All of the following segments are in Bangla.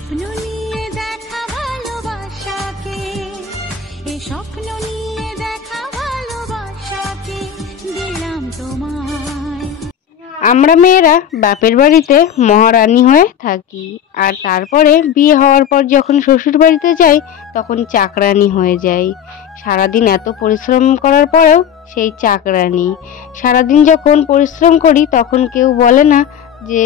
স্বপ্ন নিয়ে দেখা ভালোবাসাকে, এ স্বপ্ন নিয়ে দেখা ভালোবাসাকে দিলাম তোমায়। আমরা মেয়েরা বাপের বাড়িতে মহারানী হয়ে থাকি, আর তারপরে বিয়ে হওয়ার পর যখন শ্বশুর বাড়িতে যাই তখন চাকরানী হয়ে যাই। সারাদিন এত পরিশ্রম করার পরেও সেই চাকরানী। সারাদিন যখন পরিশ্রম করি তখন কেউ বলে না যে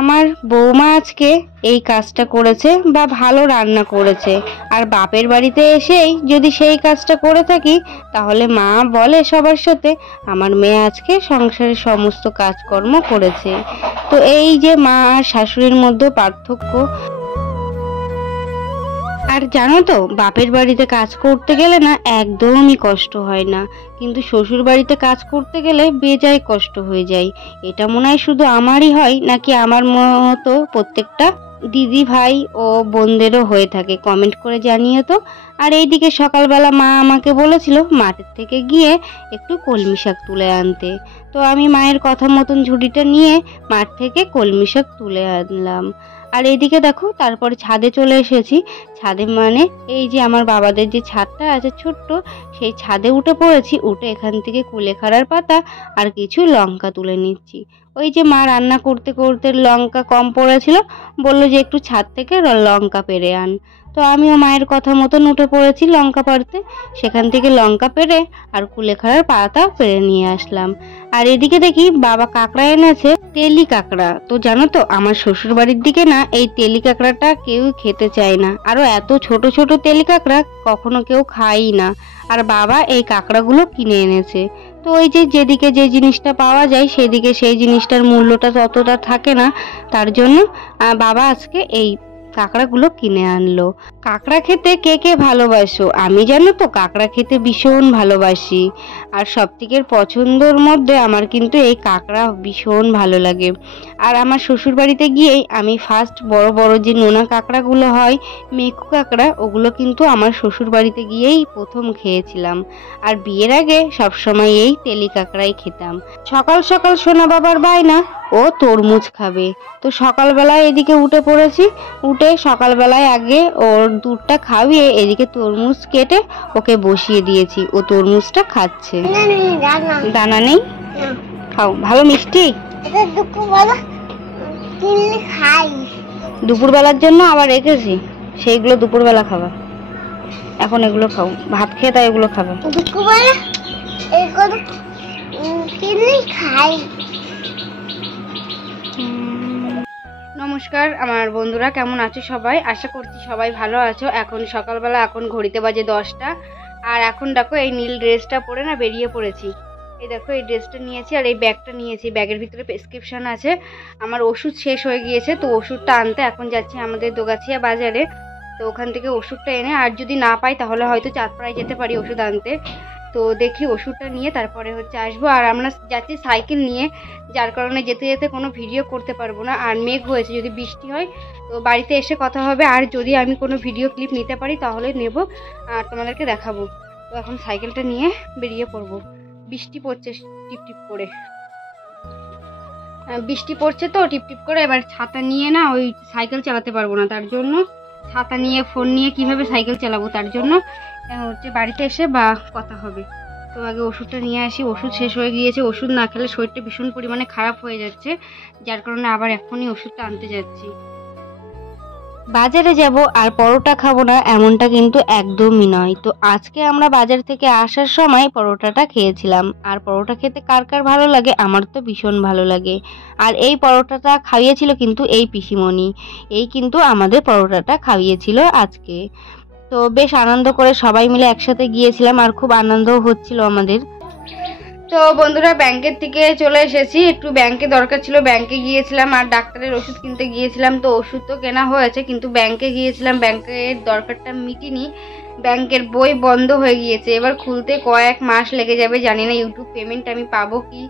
আমার বৌমা আজকে এই কাজটা করেছে বা ভালো রান্না করেছে। আর বাপের বাড়িতে এসেই যদি সেই কাজটা করে থাকি তাহলে মা বলে সবার সাথে আমার মেয়ে আজকে সংসারের সমস্ত কাজকর্ম করেছে। তো এই যে মা আর শাশুড়ির মধ্যে পার্থক্য। আর জানো তো, বাপের বাড়িতে কাজ করতে গেলে না একদমই কষ্ট হয় না, কিন্তু শ্বশুর বাড়িতে কাজ করতে গেলে বেজায় কষ্ট হয়ে যায়। এটা মনে হয় শুধু আমারই হয় নাকি আমার মতো প্রত্যেকটা দিদি ভাই ও বোনদেরও হয়ে থাকে, কমেন্ট করে জানিয়ে তো। আর এইদিকে সকালবেলা মা আমাকে বলেছিল মাঠের থেকে গিয়ে একটু কলমি শাক তুলে আনতে। তো আমি মায়ের কথা মতন ঝুড়িটা নিয়ে মাঠ থেকে কলমি শাক তুলে আনলাম। আর এইদিকে দেখো তারপরে ছাদে চলে এসেছি। ছাদে মানে এই যে আমার বাবাদের যে ছাদটা আছে ছোট্ট, সেই ছাদে উঠে পড়েছি। উঠে এখান থেকে কুলেখাড়ার পাতা আর কিছু লঙ্কা তুলে নিচ্ছি। ওই যে মা রান্না করতে করতে লঙ্কা কম পড়েছিল, বললো যে একটু ছাদ থেকে লঙ্কা পেড়ে আন। তো আমিও মায়ের কথা মতন উঠে পড়েছি লঙ্কা পাড়তে। সেখান থেকে লঙ্কা পেড়ে আর কুলেখাড়ার পাতা পেড়ে নিয়ে আসলাম। আর এদিকে দেখি বাবা কাঁকড়া এনেছে, তেলি কাঁকড়া। তো জানো তো, আমার শ্বশুর বাড়ির দিকে না এই তেলি কাঁকড়াটা কেউ খেতে চায় না। আরো এত ছোট ছোট তেলি কাঁকড়া কখনো কেউ খায়ই না। আর বাবা এই কাঁকড়াগুলো কিনে এনেছে। তো ওই যে যেদিকে যে জিনিসটা পাওয়া যায় সেদিকে সেই জিনিসটার মূল্যটা ততটা থাকে না, তার জন্য বাবা আজকে এই কাঁকড়াগুলো কিনে আনলো। কাঁকড়া খেতে কে কে ভালোবাসো? আমি জানো তো কাঁকড়া খেতে ভীষণ ভালোবাসি। আর সবথেকে পছন্দের মধ্যে আমার কিন্তু এই কাঁকড়া ভীষণ ভালো লাগে। আর আমার শ্বশুর বাড়িতে গিয়েই আমি ফার্স্ট বড় বড় যে নোনা কাঁকড়াগুলো হয়, মেকু কাঁকড়া, ওগুলো কিন্তু আমার শ্বশুর বাড়িতে গিয়েই প্রথম খেয়েছিলাম। আর বিয়ের আগে সবসময় এই তেলি কাঁকড়াই খেতাম। সকাল সকাল সোনা বাবার বায়না ও তরমুজ খাবে। তো সকালবেলায় এদিকে উঠে পড়েছি। উঠে সকালবেলায় আগে ওর দুধটা খাইয়ে এদিকে তরমুজ কেটে ওকে বসিয়ে দিয়েছি। ও তরমুজটা খাচ্ছে। দানা নেই? খাও। ভালো মিষ্টি? দুপুরবেলার জন্য আবার রেখেছি, সেইগুলো দুপুরবেলা খাবা। এখন এগুলো খাও, ভাত খেয়ে তাই এগুলো খাবে। নমস্কার আমার বন্ধুরা, কেমন আছো সবাই? আশা করছি সবাই ভালো আছো। এখন সকালবেলা, এখন ঘড়িতে বাজে 10টা। আর এখন দেখো এই নীল ড্রেসটা পরে না বেরিয়ে পড়েছি। এই দেখো এই ড্রেসটা নিয়েছি আর এই ব্যাগটা নিয়েছি। ব্যাগের ভিতরে প্রেসক্রিপশন আছে। আমার ওষুধ শেষ হয়ে গিয়েছে, তো ওষুধটা আনতে এখন যাচ্ছি আমাদের দোগাছিয়া বাজারে। তো ওখান থেকে ওষুধটা এনে, আর যদি না পাই তাহলে হয়তো চাঁদপাড়ায় যেতে পারি ওষুধ আনতে। তো দেখি ওষুধটা নিয়ে তারপরে আসবো। আর আমরা যাচ্ছি সাইকেল নিয়ে, যার কারণে যেতে যেতে কোনো ভিডিও করতে পারবো না। আর মেঘ হয়েছে, যদি বৃষ্টি হয় তো বাড়িতে এসে কথা হবে। আর যদি আমি কোনো ভিডিও ক্লিপ নিতে পারি তাহলে নেব আর তোমাদেরকে দেখাবো। তো এখন সাইকেলটা নিয়ে বেরিয়ে পড়বো। বৃষ্টি পড়ছে টিপটিপ করে, বৃষ্টি পড়ছে তো টিপটিপ করে। এবার ছাতা নিয়ে না ওই সাইকেল চালাতে পারবো না, তার জন্য ছাতা নিয়ে ফোন নিয়ে কিভাবে সাইকেল চালাবো, তার জন্য বাড়িতে এসে বা কথা হবে। তো আগে ওষুধটা নিয়ে আসি। ওষুধ শেষ হয়ে গিয়েছে, ওষুধ না খেলে শরীরটা ভীষণ পরিমাণে খারাপ হয়ে যাচ্ছে, যার কারণে আবার এখনই ওষুধটা আনতে যাচ্ছি। বাজারে যাব আর পরোটা খাবো না এমনটা কিন্তু একদমই নয়। তো আজকে আমরা বাজার থেকে আসার সময় পরোটাটা খেয়েছিলাম। আর পরোটা খেতে কার কার ভালো লাগে? আমার তো ভীষণ ভালো লাগে। আর এই পরোটাটা খাইয়েছিল কিন্তু এই পিসিমণি, এই কিন্তু আমাদের পরোটাটা খাইয়েছিল আজকে। তো বেশ আনন্দ করে সবাই মিলে একসাথে গিয়েছিলাম আর খুব আনন্দও হচ্ছিল আমাদের। তো বন্ধুরা ব্যাংকের থেকে চলে এসেছি, একটু ব্যাংকে দরকার ছিল, ব্যাংকে গিয়েছিলাম। আর ডাক্তারের ওষুধ কিনতে গিয়েছিলাম। তো ওষুধ তো কেনা হয়েছে, কিন্তু ব্যাংকে গিয়েছিলাম, ব্যাংকের দরকারটা মিটিনি। ব্যাংকের বই বন্ধ হয়ে গিয়েছে, এবার খুলতে কয়েক মাস লেগে যাবে। জানি না ইউটিউব পেমেন্ট আমি পাবো কি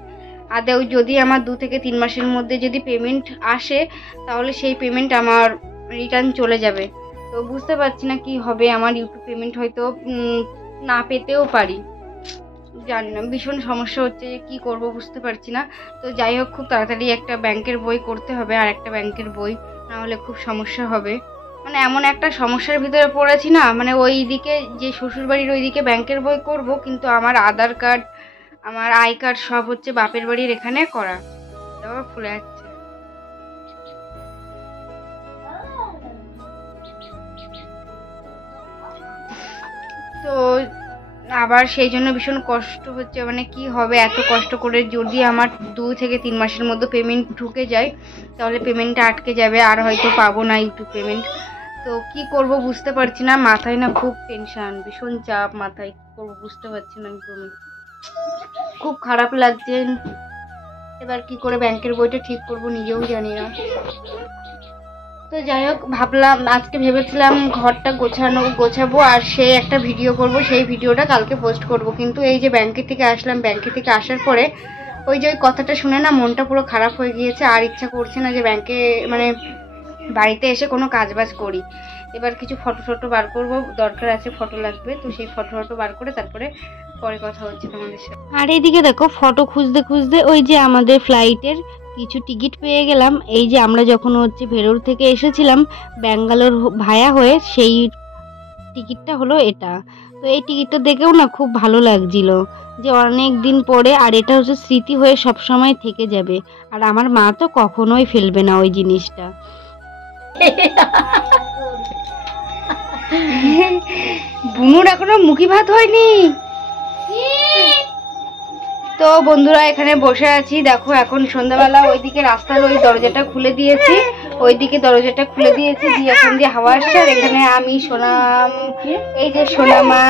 আদৌ। যদি আমার 2 থেকে 3 মাসের মধ্যে যদি পেমেন্ট আসে তাহলে সেই পেমেন্ট আমার রিটার্ন চলে যাবে। তো বুঝতে পারছি না কি হবে, আমার ইউটিউব পেমেন্ট হয়তো না পেতেও পারি, জানি না। ভীষণ সমস্যা হচ্ছে, কি করব বুঝতে পারছি না। তো যাই হোক, খুব তাড়াতাড়ি একটা ব্যাংকের বই করতে হবে, আর একটা ব্যাংকের বই, নাহলে খুব সমস্যা হবে। মানে এমন একটা সমস্যার ভিতরে পড়েছি না, মানে ওই দিকে যে শ্বশুরবাড়ির ওইদিকে ব্যাংকের বই করব, কিন্তু আমার আধার কার্ড, আমার আই কার্ড সব হচ্ছে বাপের বাড়ির এখানে করা, তাও ভুলে যাচ্ছে। তো আবার সেই জন্য ভীষণ কষ্ট হচ্ছে, মানে কি হবে এত কষ্ট করে, যদি আমার 2 থেকে 3 মাসের মধ্যে পেমেন্ট ঢুকে যায় তাহলে পেমেন্টটা আটকে যাবে, আর হয়তো পাবো না ইউটিউব পেমেন্ট। তো কি করব বুঝতে পারছি না, মাথায় না খুব টেনশন, ভীষণ চাপ মাথায়, কি করবো বুঝতে পারছি না একদমই, খুব খারাপ লাগছে। এবার কি করে ব্যাংকের বইটা ঠিক করব নিজেও জানি না। তো যাই হোক, ভাবলাম আজকে ভেবেছিলাম ঘরটা গোছাবো আর সেই একটা ভিডিও করব, সেই ভিডিওটা কালকে পোস্ট করব, কিন্তু এই যে ব্যাংকে থেকে আসলাম, ব্যাংকে থেকে আসার পরে ওই যে ওই কথাটা শুনে না মনটা পুরো খারাপ হয়ে গিয়েছে, আর ইচ্ছা করছে না যে ব্যাংকে মানে বাড়িতে এসে কোনো কাজবাজ করি। এবার কিছু ফটো বার করব, দরকার আছে, ফটো লাগবে, তো সেই ফটো বার করে তারপরে পরে কথা হচ্ছে তোমাদের সাথে। আর এইদিকে দেখো ফটো খুঁজতে খুঁজতে ওই যে আমাদের ফ্লাইটের কিছু টিকিট পেয়ে গেলাম। এই যে আমরা যখন হচ্ছে ভেলোর থেকে এসেছিলাম ব্যাঙ্গালোর ভায়া হয়ে, সেই টিকিটটা হলো এটা। তো এই টিকিটটা দেখেও না খুব ভালো লাগছিল, যে অনেক দিন পরে, আর এটা হচ্ছে স্মৃতি হয়ে সব সময় থেকে যাবে, আর আমার মা তো কখনোই ফেলবে না ওই জিনিসটা। বুনুর এখনো মুখি ভাত হয়নি। তো বন্ধুরা এখানে বসে আছি, দেখো এখন সন্ধ্যাবেলা, ওইদিকে রাস্তার ওই দরজাটা খুলে দিয়েছি, দিয়ে এখন দিয়ে হাওয়া আসছে, আর এখানে আমি সোনাম, এই যে সোনামা,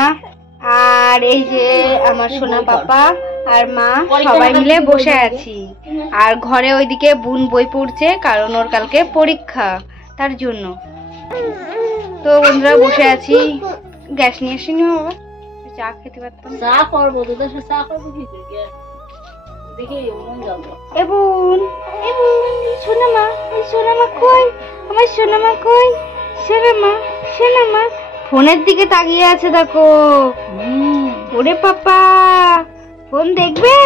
আর এই যে আমার সোনা পাপা আর মা, সবাই মিলে বসে আছি। আর ঘরে ওইদিকে বোন বই পড়ছে, কারণ ওর কালকে পরীক্ষা, তার জন্য। তো বন্ধুরা বসে আছি, গ্যাস নিয়ে আসিনি বাবা, চা খেতে পারতাম। চা করবো, তোদের সাথে চা করবো কি করে? দেখি এবুন সোনামা, সোনামা কই, আমার সোনামা কই, সোনামা ফোনের দিকে তাকিয়ে আছে দেখো। ওরে পাপা, ফোন দেখবে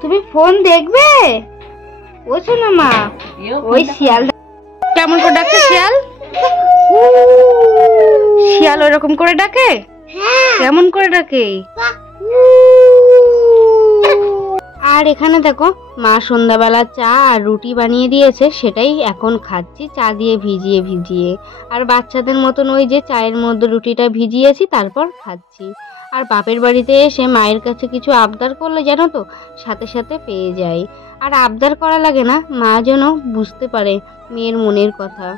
তুমি, ফোন দেখবে? ও সোনামা, ওই শিয়াল কেমন করে ডাকছে, শিয়াল ওরকম করে ডাকে, কেমন করে ডাকে। আর এখানে দেখো মা সন্ধ্যাবেলা চা আর রুটি বানিয়ে দিয়েছে, সেটাই এখন খাচ্ছি, চা দিয়ে ভিজিয়ে। আর বাচ্চাদের মতন ওই যে চায়ের মধ্যে রুটিটা ভিজিয়েছি, তারপর খাচ্ছি। আর বাপের বাড়িতে এসে মায়ের কাছে কিছু আবদার করলে জানো তো সাথে সাথে পেয়ে যায়, আর আবদার করা লাগে না, মা যেন বুঝতে পারে মেয়ের মনের কথা।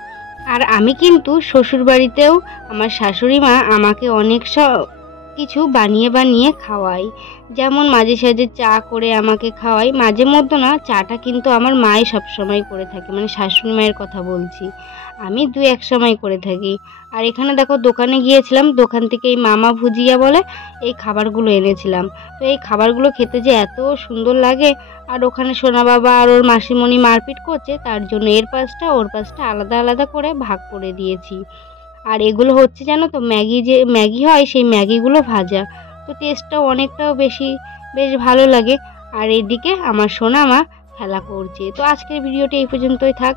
আর আমি কিন্তু শ্বশুর বাড়িতেও আমার শাশুড়ি মা আমাকে অনেক কিছু বানিয়ে খাওয়াই, যেমন মাঝে সাঝে চা করে আমাকে খাওয়াই, মাঝে মধ্যে না, চাটা কিন্তু আমার মাই সবসময় করে থাকে, মানে শাশুড়ি মায়ের কথা বলছি, আমি 2-1 সময় করে থাকি। আর এখানে দেখো দোকানে গিয়েছিলাম, দোকান থেকে এই মামা ভুজিয়া বলে এই খাবারগুলো এনেছিলাম। তো এই খাবারগুলো খেতে যে এত সুন্দর লাগে, আর ওখানে সোনা বাবা আর ওর মাসিমণি মারপিট করছে, তার জন্য এর পাশটা ওর পাশটা আলাদা আলাদা করে ভাগ করে দিয়েছি। আর এগুলো হচ্ছে জানো তো ম্যাগি হয়, সেই ম্যাগিগুলো ভাজা, তো টেস্টটাও অনেকটাও বেশ ভালো লাগে। আর এদিকে আমার সোনা মা খেলা করছে। তো আজকের ভিডিওটি এই পর্যন্তই থাক।